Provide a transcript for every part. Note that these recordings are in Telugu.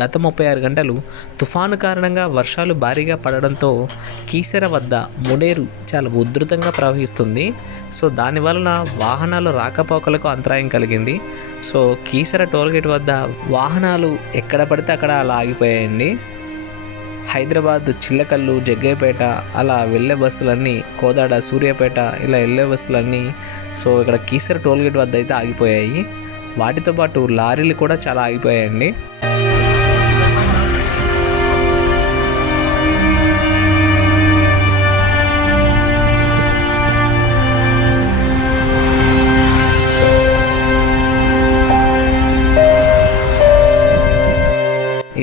గత 36 గంటలు తుఫాను కారణంగా వర్షాలు భారీగా పడడంతో కీసర వద్ద మునేరు చాలా ఉధృతంగా ప్రవహిస్తుంది. సో దానివలన వాహనాలు రాకపోకలకు అంతరాయం కలిగింది. సో కీసర టోల్గేట్ వద్ద వాహనాలు ఎక్కడ పడితే అక్కడ అలా ఆగిపోయాయండి. హైదరాబాద్, చిల్లకల్లు, జగ్గయ్యపేట అలా వెళ్ళే బస్సులన్నీ, కోదాడ, సూర్యాపేట ఇలా వెళ్ళే బస్సులన్నీ సో ఇక్కడ కీసర టోల్గేట్ వద్ద అయితే ఆగిపోయాయి. వాటితో పాటు లారీలు కూడా చాలా ఆగిపోయాయండి.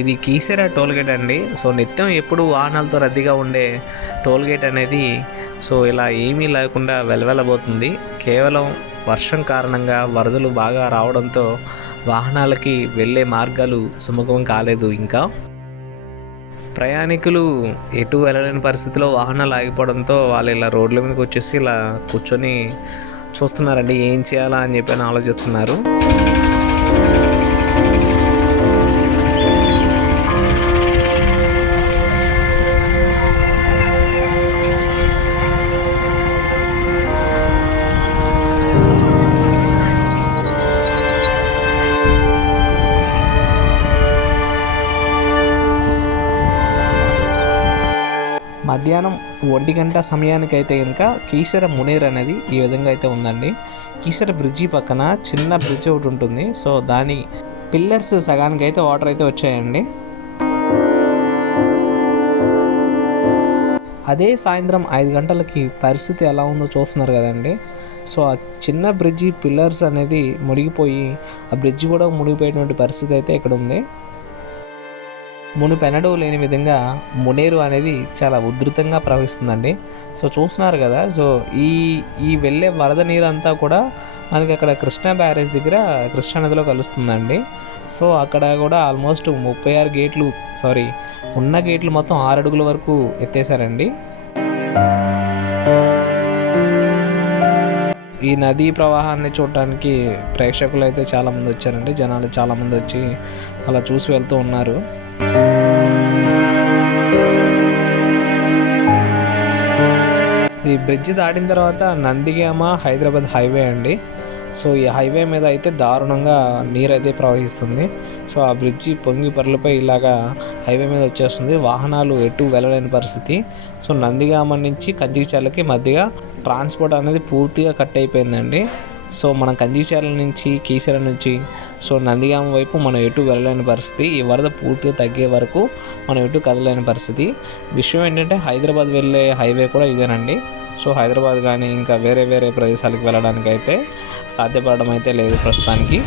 ఇది కీసర టోల్గేట్ అండి. సో నిత్యం ఎప్పుడు వాహనాలతో రద్దీగా ఉండే టోల్గేట్ అనేది సో ఇలా ఏమీ లేకుండా వెలవెలబోతుంది. కేవలం వర్షం కారణంగా వరదలు బాగా రావడంతో వాహనాలకి వెళ్ళే మార్గాలు సుముఖం కాలేదు. ఇంకా ప్రయాణికులు ఎటు వెళ్ళలేని పరిస్థితిలో వాహనాలు ఆగిపోవడంతో వాళ్ళు ఇలా రోడ్ల మీదకి వచ్చేసి ఇలా కూర్చొని చూస్తున్నారండి, ఏం చేయాలా అని చెప్పి ఆలోచిస్తున్నారు. మధ్యాహ్నం 1 గంట సమయానికైతే కనుక కీసర మునేర్ అనేది ఈ విధంగా అయితే ఉందండి. కీసర బ్రిడ్జి పక్కన చిన్న బ్రిడ్జ్ ఒకటి ఉంటుంది. సో దాని పిల్లర్స్ సగానికి అయితే వాటర్ అయితే వచ్చాయండి. అదే సాయంత్రం 5 గంటలకి పరిస్థితి ఎలా ఉందో చూస్తున్నారు కదండి. సో ఆ చిన్న బ్రిడ్జి పిల్లర్స్ అనేది మునిగిపోయి ఆ బ్రిడ్జి కూడా మునిగిపోయేటువంటి పరిస్థితి అయితే ఇక్కడ ఉంది. మునుపెన్నడూ లేని విధంగా మునేరు అనేది చాలా ఉధృతంగా ప్రవహిస్తుందండి. సో చూస్తున్నారు కదా. సో ఈ వెళ్ళే వరద నీరు అంతా కూడా మనకి అక్కడ కృష్ణా బ్యారేజ్ దగ్గర కృష్ణా నదిలో కలుస్తుందండి. సో అక్కడ కూడా ఆల్మోస్ట్ 36 గేట్లు ఉన్న గేట్లు మొత్తం 6 అడుగుల వరకు ఎత్తేసారండి. ఈ నదీ ప్రవాహాన్ని చూడటానికి ప్రేక్షకులు అయితే చాలామంది వచ్చారండి. జనాలు చాలామంది వచ్చి అలా చూసి వెళ్తూ ఉన్నారు. ఈ బ్రిడ్జ్ దాటిన తర్వాత నందిగామ హైదరాబాద్ హైవే అండి. సో ఈ హైవే మీద అయితే దారుణంగా నీరు అయితే ప్రవహిస్తుంది. సో ఆ బ్రిడ్జి పొంగి పొరలపై ఇలాగా హైవే మీద వచ్చేస్తుంది. వాహనాలు ఎటు వెళ్ళలేని పరిస్థితి. సో నందిగామ నుంచి కంచికచర్లకి మధ్యగా ట్రాన్స్పోర్ట్ అనేది పూర్తిగా కట్ అయిపోయిందండి. సో మనం కంచికచర్ల నుంచి, కీసర నుంచి సో నందిగామ వైపు మనం ఎటు వెళ్ళలేని పరిస్థితి. ఈ వరద పూర్తిగా తగ్గే వరకు మనం ఎటు కదలేని పరిస్థితి. విషయం ఏంటంటే హైదరాబాద్ వెళ్ళే హైవే కూడా ఇదేనండి. సో హైదరాబాద్ కానీ ఇంకా వేరే ప్రదేశాలకు వెళ్ళడానికి అయితే సాధ్యపడడం అయితే లేదు ప్రస్తుతానికి.